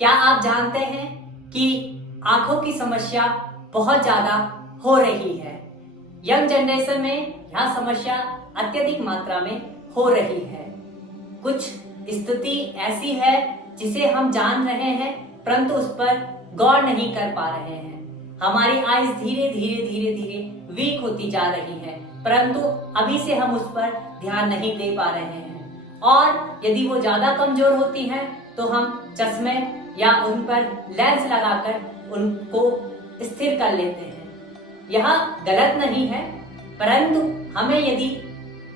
क्या आप जानते हैं कि आंखों की समस्या बहुत ज्यादा हो रही है। यंग जनरेशन में यह समस्या अत्यधिक मात्रा में हो रही है। कुछ स्थिति ऐसी है जिसे हम जान रहे हैं परंतु उस पर गौर नहीं कर पा रहे हैं। हमारी आइज धीरे धीरे धीरे धीरे वीक होती जा रही है परंतु अभी से हम उस पर ध्यान नहीं दे पा रहे हैं और यदि वो ज्यादा कमजोर होती हैं तो हम चश्मे या उन पर लेंस लगाकर उनको स्थिर कर लेते हैं। यह गलत नहीं है परंतु हमें यदि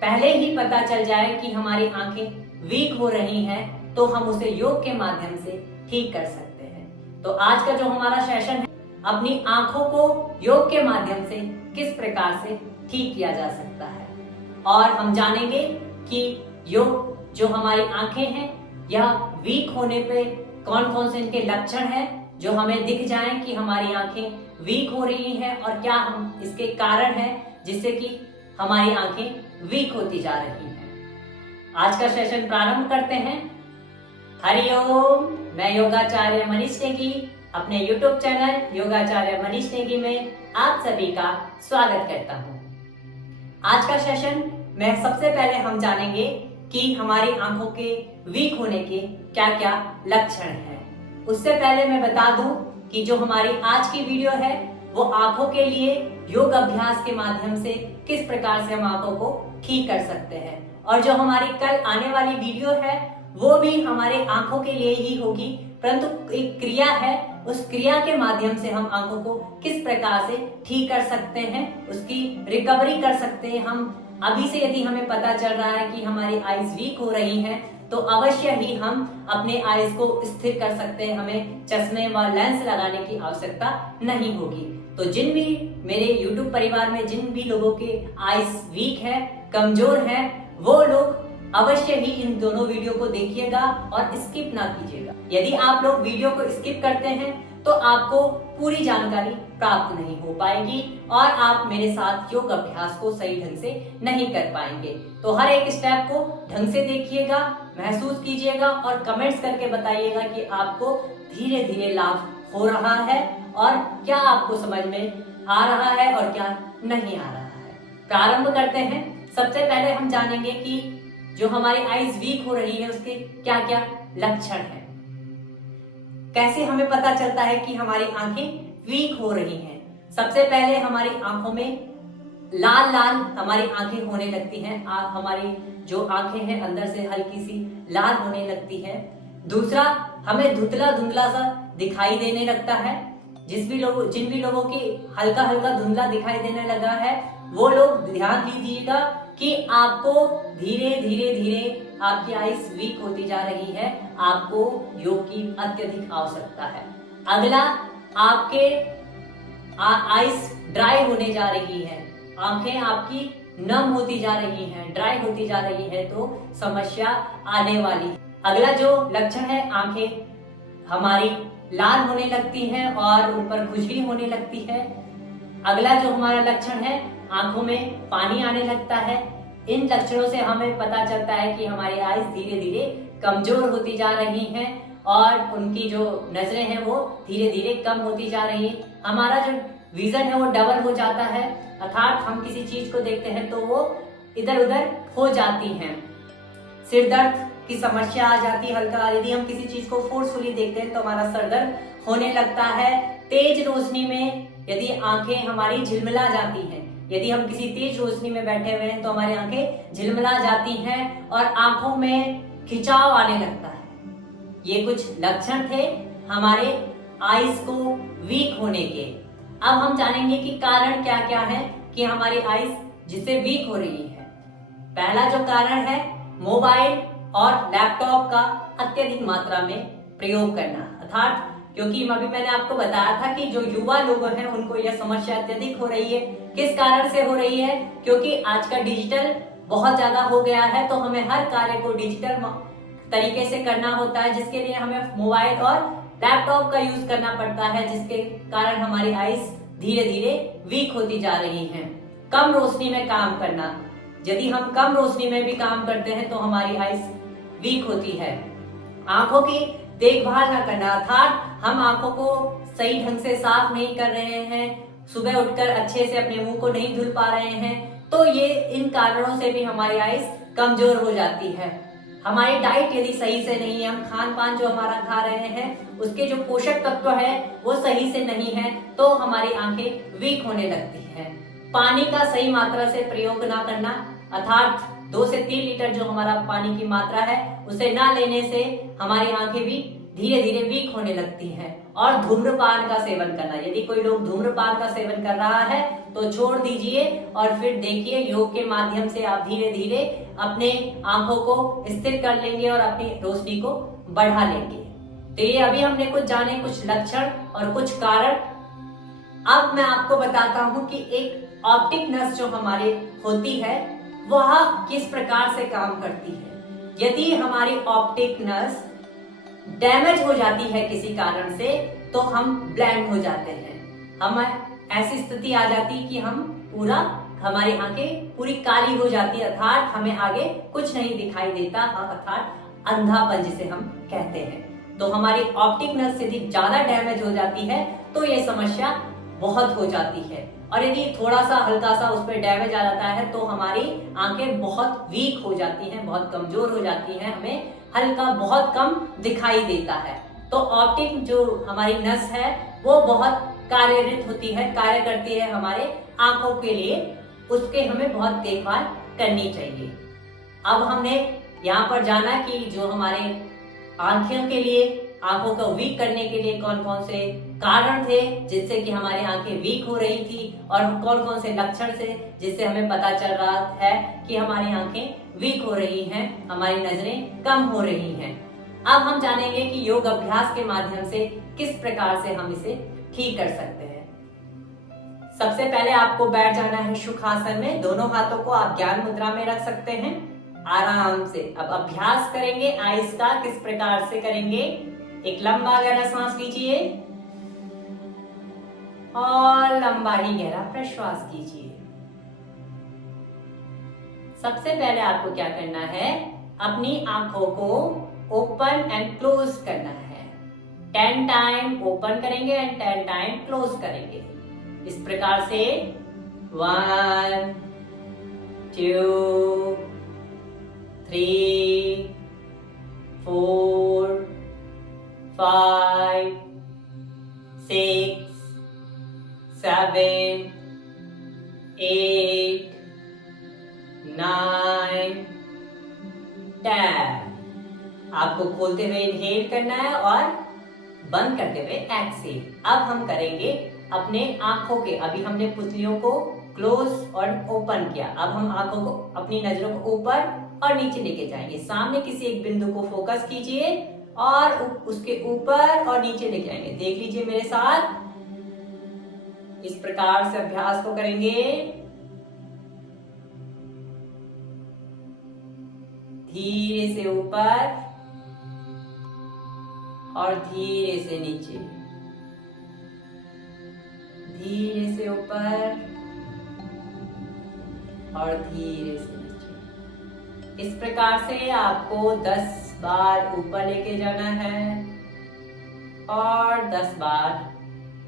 पहले ही पता चल जाए कि हमारी आंखें वीक हो रही हैं तो हम उसे योग के माध्यम से ठीक कर सकते हैं। तो आज का जो हमारा सेशन है, अपनी आंखों को योग के माध्यम से किस प्रकार से ठीक किया जा सकता है और हम जानेंगे कि योग जो हमारी आंखें हैं यह वीक होने पे कौन कौन से इनके लक्षण हैं जो हमें दिख जाएं कि हमारी आंखें वीक हो रही हैं और क्या हम इसके कारण हैं जिससे कि हमारी आंखें वीक होती जा रही हैं। आज का सेशन प्रारंभ करते हैं। हरिओम, मैं योगाचार्य मनीष नेगी अपने YouTube चैनल योगाचार्य मनीष नेगी में आप सभी का स्वागत करता हूं। आज का सेशन में सबसे पहले हम जानेंगे कि हमारी आंखों के वीक होने के क्या क्या लक्षण हैं। उससे पहले मैं बता दूं कि जो हमारी आज की वीडियो है वो आंखों के लिए योग अभ्यास के माध्यम से किस प्रकार से हम आंखों को ठीक कर सकते हैं और जो हमारी कल आने वाली वीडियो है वो भी हमारे आंखों के लिए ही होगी परंतु एक क्रिया है, उस क्रिया के माध्यम से हम आंखों को किस प्रकार से ठीक कर सकते हैं, उसकी रिकवरी कर सकते हैं। हम अभी से यदि हमें पता चल रहा है कि हमारी आईज वीक हो रही हैं तो अवश्य ही हम अपने आईज को स्थिर कर सकते हैं। हमें चश्मे व लेंस लगाने की आवश्यकता नहीं होगी। तो जिन भी मेरे YouTube परिवार में जिन भी लोगों के आईज वीक है, कमजोर है, वो लोग अवश्य ही इन दोनों वीडियो को देखिएगा और स्किप ना कीजिएगा। यदि आप लोग वीडियो को स्किप करते हैं तो आपको पूरी जानकारी प्राप्त नहीं हो पाएगी और आप मेरे साथ योग अभ्यास को सही ढंग से नहीं कर पाएंगे। तो हर एक स्टेप को ढंग से देखिएगा, महसूस कीजिएगा और कमेंट्स करके बताइएगा कि आपको धीरे धीरे लाभ हो रहा है और क्या आपको समझ में आ रहा है और क्या नहीं आ रहा है। प्रारंभ करते हैं। सबसे पहले हम जानेंगे कि जो हमारी आईज वीक हो रही है उसके क्या क्या लक्षण हैं। कैसे हमें पता चलता है कि हमारी आंखें वीक हो रही हैं। सबसे पहले हमारी आंखों में लाल लाल हमारी आंखें होने लगती हैं। हमारी जो आंखें हैं अंदर से हल्की सी लाल होने लगती है। दूसरा, हमें धुंधला धुंधला सा दिखाई देने लगता है। जिन भी लोगों की हल्का हल्का धुंधला दिखाई देने लगा है वो लोग ध्यान दीजिएगा कि आपको धीरे धीरे धीरे आपकी आईज वीक होती जा रही है। आपको योग की अत्यधिक आवश्यकता है। अगला, आपके आईज ड्राई होने जा रही है, आंखें आपकी नम होती जा रही हैं, ड्राई होती जा रही है तो समस्या आने वाली है। अगला जो लक्षण है, आंखें हमारी लाल होने लगती हैं और उन पर खुजली होने लगती है। अगला जो हमारा लक्षण है, आंखों में पानी आने लगता है। इन लक्षणों से हमें पता चलता है कि हमारी आईज धीरे धीरे कमजोर होती जा रही हैं और उनकी जो नजरें हैं वो धीरे धीरे कम होती जा रही है। हमारा जो विजन है वो डबल हो जाता है, अर्थात हम किसी चीज को देखते हैं तो वो इधर उधर हो जाती हैं। सिर दर्द की समस्या आ जाती है हल्का। यदि हम किसी चीज को फोर्सफुली देखते हैं तो हमारा सर दर्द होने लगता है। तेज रोशनी में यदि आंखें हमारी झिलमिला जाती हैं, यदि हम किसी तेज रोशनी में बैठे हुए हैं तो हमारी आंखें झिलमिला जाती हैं और आंखों में खिंचाव आने लगता है। ये कुछ लक्षण थे हमारे आईज को वीक होने के। अब हम जानेंगे कि कारण क्या क्या है कि हमारी आईज जिससे वीक हो रही है। पहला जो कारण है, मोबाइल और लैपटॉप का अत्यधिक मात्रा में प्रयोग करना, अर्थात क्योंकि अभी मैंने आपको बताया था कि जो युवा लोग हैं उनको यह समस्या अत्यधिक हो रही है। किस कारण से हो रही है? क्योंकि आज का डिजिटल बहुत ज्यादा हो गया है तो हमें हर कार्य को डिजिटल तरीके से करना होता है, जिसके लिए हमें मोबाइल और लैपटॉप का यूज करना पड़ता है, जिसके कारण हमारी आईज धीरे धीरे वीक होती जा रही है। कम रोशनी में काम करना, यदि हम कम रोशनी में भी काम करते हैं तो हमारी आईज वीक होती है। आंखों की देखभाल ना करना, अर्थात हम आंखों को सही ढंग से साफ नहीं कर रहे हैं, सुबह उठकर अच्छे से अपने मुंह को नहीं धुल पा रहे हैं, तो ये इन कारणों से भी हमारी आइज कमजोर हो जाती है। हमारी डाइट यदि सही से नहीं है, हम खान पान जो हमारा खा रहे हैं उसके जो पोषक तत्व है वो सही से नहीं है, तो हमारी आंखें वीक होने लगती है। पानी का सही मात्रा से प्रयोग ना करना, अर्थात 2 से 3 लीटर जो हमारा पानी की मात्रा है उसे ना लेने से हमारी आंखें भी धीरे धीरे वीक होने लगती हैं। और धूम्रपान का सेवन करना, यदि कोई लोग धूम्रपान का सेवन कर रहा है तो छोड़ दीजिए और फिर देखिए योग के माध्यम से आप धीरे धीरे अपने आंखों को स्थिर कर लेंगे और अपनी रोशनी को बढ़ा लेंगे। तो ये अभी हमने कुछ जाने, कुछ लक्षण और कुछ कारण। अब मैं आपको बताता हूं कि एक ऑप्टिक नर्व जो हमारी होती है वह किस प्रकार से काम करती है। यदि हमारी ऑप्टिक नर्व डैमेज हो जाती है किसी कारण से तो हम ब्लाइंड हो जाते हैं। हम ऐसी स्थिति आ जाती कि हमारी आंखें पूरी काली हो जाती है, अर्थात हमें आगे कुछ नहीं दिखाई देता, अर्थात अंधापन जिसे हम कहते हैं। तो हमारी ऑप्टिक नर्व यदि ज्यादा डैमेज हो जाती है तो ये समस्या बहुत हो जाती है। और यदि थोड़ा सा हल्का सा उस पर डैमेज आ जाता है तो हमारी आंखें बहुत वीक हो जाती हैं, बहुत कमजोर हो जाती हैं, हमें हल्का बहुत कम दिखाई देता है। तो ऑप्टिक जो हमारी नस है वो बहुत कार्यरत होती है, कार्य करती है हमारे आंखों के लिए, उसके हमें बहुत देखभाल करनी चाहिए। अब हमने यहाँ पर जाना कि जो हमारे आंखों के लिए, आंखों को वीक करने के लिए कौन कौन से कारण थे जिससे कि हमारी आंखें वीक हो रही थी, और कौन कौन से लक्षण थे जिससे हमें पता चल रहा है कि हमारी आंखें वीक हो रही हैं, हमारी नजरें कम हो रही हैं। अब हम जानेंगे कि योग अभ्यास के माध्यम से किस प्रकार से हम इसे ठीक कर सकते हैं। सबसे पहले आपको बैठ जाना है सुखासन में, दोनों हाथों को आप ज्ञान मुद्रा में रख सकते हैं आराम से। अब अभ्यास करेंगे आइस का, किस प्रकार से करेंगे। एक लंबा गहरा सांस लीजिए और लंबा ही गहरा प्रश्वास कीजिए। सबसे पहले आपको क्या करना है, अपनी आंखों को ओपन एंड क्लोज करना है। 10 टाइम ओपन करेंगे एंड 10 टाइम क्लोज करेंगे। इस प्रकार से 1 2 3 4 5 6 7 8 9 10। आपको खोलते हुए इनहेल करना है और बंद करते हुए एक्सहेल। अब हम करेंगे अपने आंखों के, अभी हमने पुतलियों को क्लोज और ओपन किया, अब हम आंखों को, अपनी नजरों को ऊपर और नीचे लेके जाएंगे। सामने किसी एक बिंदु को फोकस कीजिए और उसके ऊपर और नीचे लेके आएंगे। देख लीजिए मेरे साथ, इस प्रकार से अभ्यास को करेंगे। धीरे से ऊपर और धीरे से नीचे, धीरे से ऊपर और धीरे से नीचे। इस प्रकार से आपको 10 बार ऊपर लेके जाना है और 10 बार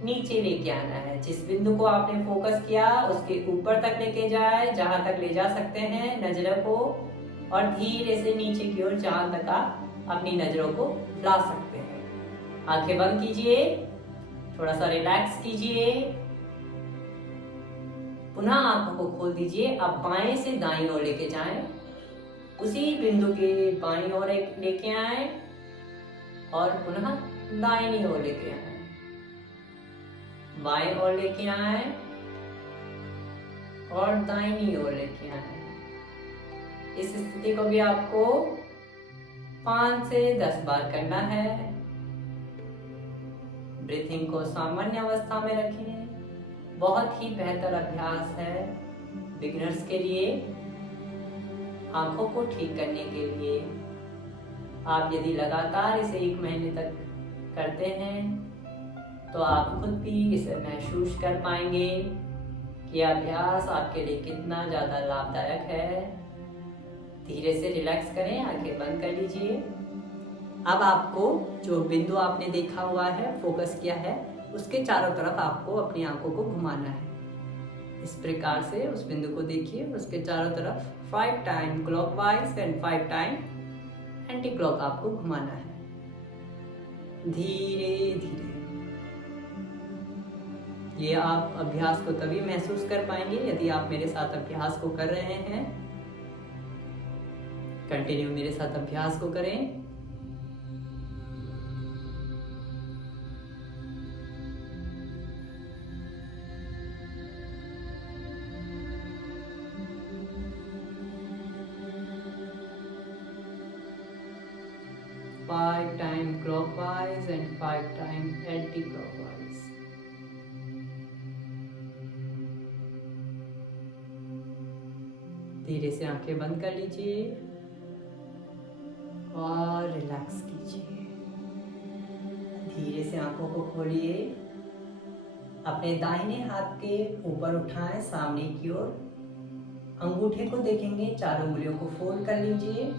नीचे लेके आना है। जिस बिंदु को आपने फोकस किया उसके ऊपर तक लेके जाए, जहां तक ले जा सकते हैं नजरों को, और धीरे से नीचे की ओर जहां तक आप अपनी नजरों को ला सकते हैं। आंखें बंद कीजिए, थोड़ा सा रिलैक्स कीजिए, पुनः आंखों को खोल दीजिए। अब बाएं से दाईं ओर लेके जाएं, उसी बिंदु के बाईं ओर लेके आए और पुनः दाईं ओर लेके आए, बाएं ओर लेके आए और दाईं ओर लेके आए। इस स्थिति को भी आपको 5 से 10 बार करना है। ब्रीथिंग को सामान्य अवस्था में रखें। बहुत ही बेहतर अभ्यास है बिगिनर्स के लिए, आंखों को ठीक करने के लिए। आप यदि लगातार इसे 1 महीने तक करते हैं तो आप खुद भी इसे महसूस कर पाएंगे कि अभ्यास आपके लिए कितना ज़्यादा लाभदायक है। धीरे से रिलैक्स करें, आंखें बंद कर लीजिए अब आपको जो बिंदु आपने देखा हुआ है, फोकस किया है, उसके चारों तरफ आपको अपनी आंखों को घुमाना है। इस प्रकार से उस बिंदु को देखिए, उसके चारों तरफ 5 time clockwise and 5 time anti clock आपको घुमाना है, धीरे धीरे। ये आप अभ्यास को तभी महसूस कर पाएंगे यदि आप मेरे साथ अभ्यास को कर रहे हैं। कंटिन्यू मेरे साथ अभ्यास को करें। Five time clockwise and 5 time anti-clockwise. धीरे से आंखें बंद कर लीजिए और रिलैक्स कीजिए। धीरे से आंखों को खोलिए। अपने दाहिने हाथ के ऊपर उठाएं सामने की ओर। अंगूठे को देखेंगे, चारों उंगलियों को फोल्ड कर लीजिए।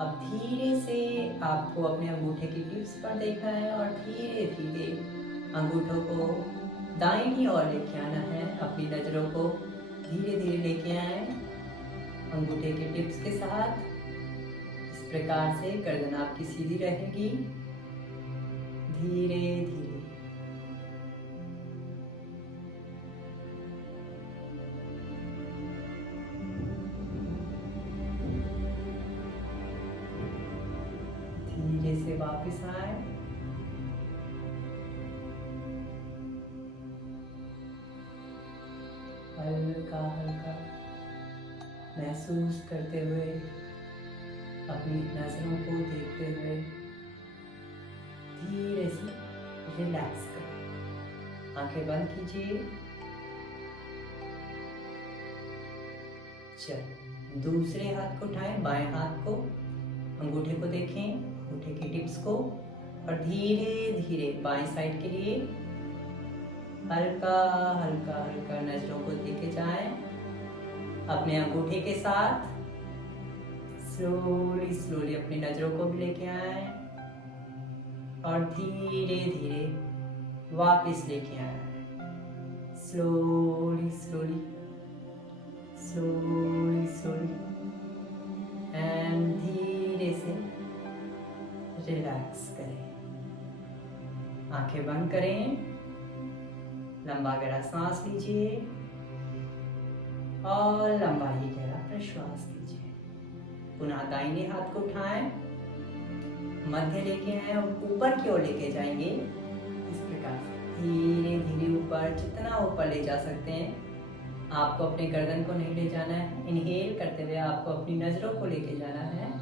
अब धीरे से आपको अपने अंगूठे की टिप्स पर देखना है और धीरे धीरे अंगूठों को दाहिनी ओर लेके आना है। अपनी नजरों को धीरे धीरे लेके आए अंगूठे के टिप्स के साथ। इस प्रकार से गर्दन आपकी सीधी रहेगी। धीरे धीरे धीरे से वापस आए। हल्का हल्का महसूस करते हुए, अपनी नजरों को देखते हुए धीरे से रिलैक्स करें। आंखें बंद कीजिए। चल दूसरे हाथ को उठाएं, बाएं हाथ को, अंगूठे को देखें, अंगूठे की टिप्स को, और धीरे धीरे बाएं साइड के लिए हल्का हल्का हल्का नजरों को लेके जाएं। अपने अंगूठे के साथ स्लोली स्लोली अपनी नजरों को भी लेके आए और धीरे धीरे वापस लेके आए। Slowly slowly slowly slowly and धीरे से रिलैक्स करें। आंखें बंद करें, लंबा गहरा सांस लीजिए और लंबा ही गहरा प्रश्वास कीजिए। पुनः दाहिने हाथ को उठाएं, मध्य लेके आए और ऊपर की ओर लेके जाएंगे। इस प्रकार से धीरे धीरे ऊपर, जितना ऊपर ले जा सकते हैं। आपको अपने गर्दन को नहीं ले जाना है। इनहेल करते हुए आपको अपनी नजरों को लेके जाना है,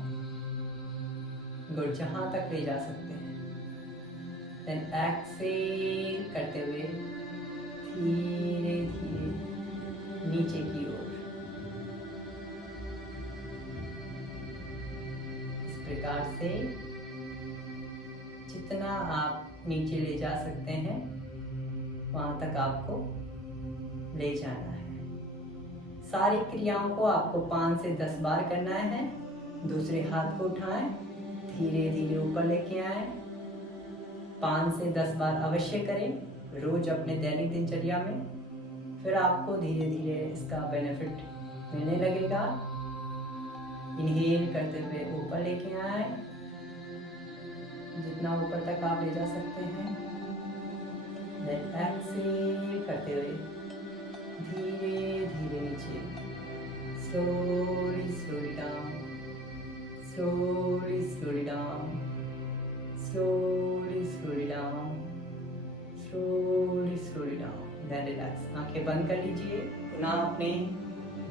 गुड जहां तक ले जा सकते हैं। देन एक्सेल करते हुए धीरे धीरे नीचे की ओर। इस प्रकार से जितना आप नीचे ले जा सकते हैं वहां तक आपको ले जाना है। सारी क्रियाओं को आपको 5 से 10 बार करना है। दूसरे हाथ को उठाएं, धीरे धीरे ऊपर लेके आए। 5 से 10 बार अवश्य करें रोज अपने दैनिक दिनचर्या में। फिर आपको धीरे धीरे इसका बेनिफिट मिलने लगेगा। इनहेल करते हुए ऊपर लेके आए, जितना ऊपर तक आप ले जा सकते हैं। देन एक्सेल करते हुए धीरे धीरे नीचे, slowly slowly down, slowly slowly down, slowly slowly down, slowly slowly down. Then relax. आंखें बंद कर लीजिए। पुनः अपने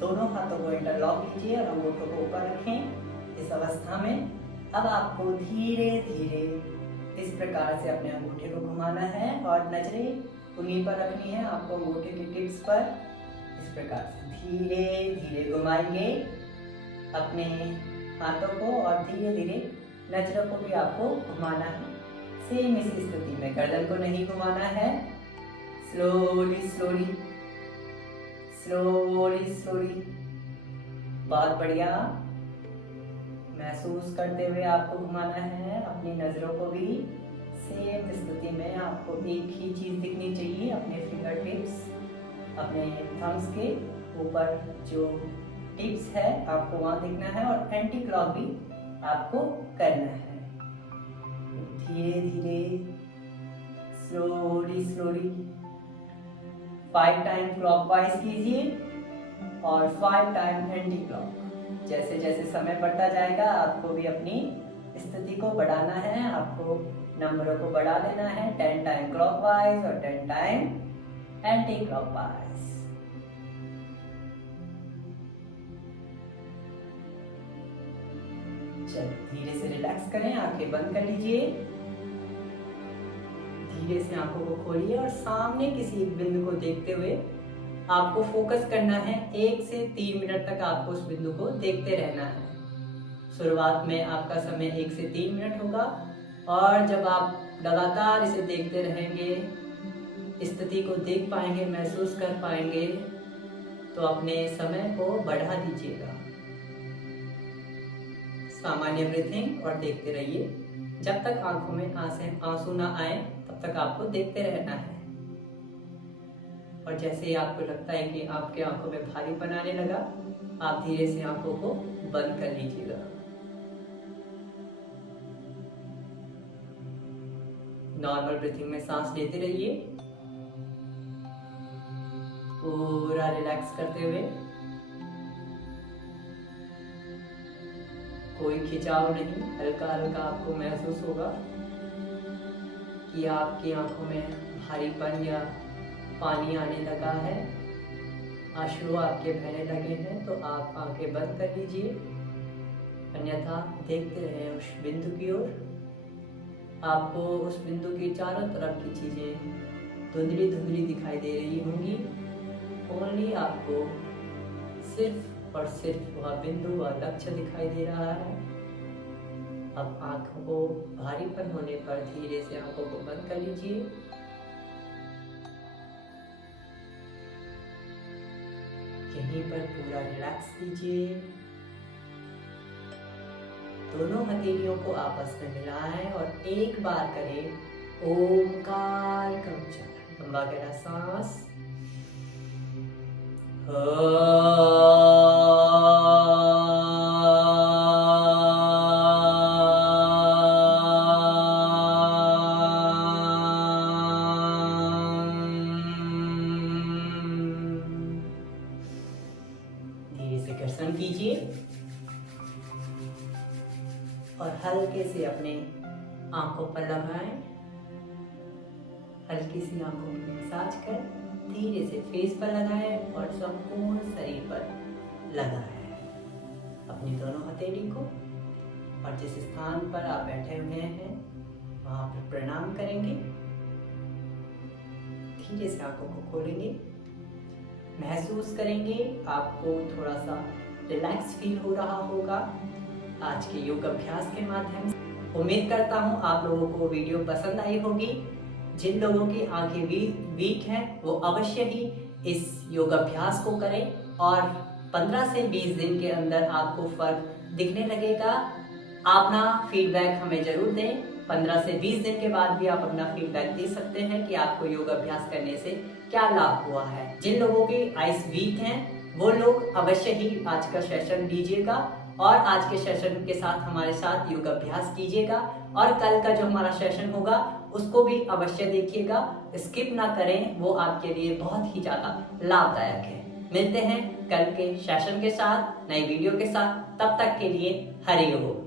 दोनों हाथों को इंटरलॉक कीजिए और अंगूठों को ऊपर रखें। इस अवस्था में अब आपको धीरे धीरे इस प्रकार से अपने अंगूठे को घुमाना है और नजरें उन्हीं पर रखनी है, आपको अंगूठे की टिप्स पर। इस प्रकार से धीरे धीरे घुमाएंगे अपने हाथों को और धीरे धीरे नजरों को भी आपको घुमाना है। सेम इसी स्थिति में गर्दन को नहीं घुमाना है। Slowly slowly slowly slowly. बहुत बढ़िया। महसूस करते हुए आपको घुमाना है। अपनी नज़रों को भी सेम स्थिति में आपको एक ही चीज़ दिखनी चाहिए। अपने फिंगर टिप्स, अपने थम्स के ऊपर जो टिप्स है आपको वहाँ दिखना है और एंटी क्लॉक भी आपको करना है। धीरे धीरे स्लोली 5 टाइम क्लॉकवाइज कीजिए और 5 टाइम एंटी क्लॉक। जैसे जैसे समय बढ़ता जाएगा आपको भी अपनी स्थिति को बढ़ाना है, आपको नंबरों को बढ़ा लेना है। 10 टाइम क्लॉकवाइज और 10 टाइम एंटी क्लॉकवाइज। चलिए धीरे से रिलैक्स करें, आंखें बंद कर लीजिए। धीरे से आंखों को खोलिए और सामने किसी एक बिंदु को देखते हुए आपको फोकस करना है। 1 से 3 मिनट तक आपको उस बिंदु को देखते रहना है। शुरुआत में आपका समय 1 से 3 मिनट होगा और जब आप लगातार इसे देखते रहेंगे, स्थिति को देख पाएंगे, महसूस कर पाएंगे, तो अपने समय को बढ़ा दीजिएगा। सामान्य ब्रीथिंग और देखते रहिए। जब तक आंखों में आंसू ना आए तब तक आपको देखते रहना है। और जैसे ही आपको लगता है कि आपके आंखों में भारीपन आने लगा, आप धीरे से आंखों को बंद कर लीजिएगा। नॉर्मल ब्रीथिंग में सांस लेते रहिए, पूरा रिलैक्स करते हुए। कोई खिंचाव नहीं, हल्का हल्का आपको महसूस होगा कि आपकी आंखों में भारीपन या पानी आने लगा है, आंसू आपके बहने लगे हैं, तो आप आंखें बंद कर लीजिए। अन्यथा देखते रहें उस बिंदु की ओर। आपको उस बिंदु के चारों तरफ की चीजें धुंधली धुंधली दिखाई दे रही होंगी। ओनली आपको सिर्फ और सिर्फ वह बिंदु व लक्ष्य दिखाई दे रहा है। अब आंखों को भारीपन होने पर धीरे से आंखों को बंद कर लीजिए। यहीं पर पूरा रिलैक्स कीजिए। दोनों हथेलियों को आपस में मिलाएं और एक बार करें ओमकार का उच्चारण। लंबा गहरा सांस। धीरे से घर्षण कीजिए और हल्के से अपने आंखों पर लगाएं। हल्की सी आंखों की मसाज कर धीरे से फेस पर लगाएं और संपूर्ण शरीर पर लगाएं अपनी दोनों हथेली को। और जिस स्थान पर आप बैठे हुए हैं वहां पर प्रणाम करेंगे। धीरे से आंखों को खोलेंगे, महसूस करेंगे आपको थोड़ा सा रिलैक्स फील हो रहा होगा आज के योग अभ्यास के माध्यम से। उम्मीद करता हूँ आप लोगों को वीडियो पसंद आई होगी। जिन लोगों की आंखें वीक हैं वो अवश्य ही इस योग अभ्यास को करें और 15 से 20 दिन के अंदर आपको फर्क दिखने लगेगा। अपना फीडबैक हमें जरूर दें। 15 से 20 दिन के बाद भी आप अपना फीडबैक दे सकते हैं कि आपको योग अभ्यास करने से क्या लाभ हुआ है। जिन लोगों की आइज वीक हैं वो लोग अवश्य ही आज का सेशन लीजिएगा और आज के सेशन के साथ हमारे साथ योग अभ्यास कीजिएगा। और कल का जो हमारा सेशन होगा उसको भी अवश्य देखिएगा, स्किप ना करें, वो आपके लिए बहुत ही ज्यादा लाभदायक है। मिलते हैं कल के सेशन के साथ, नई वीडियो के साथ। तब तक के लिए हरि ओम।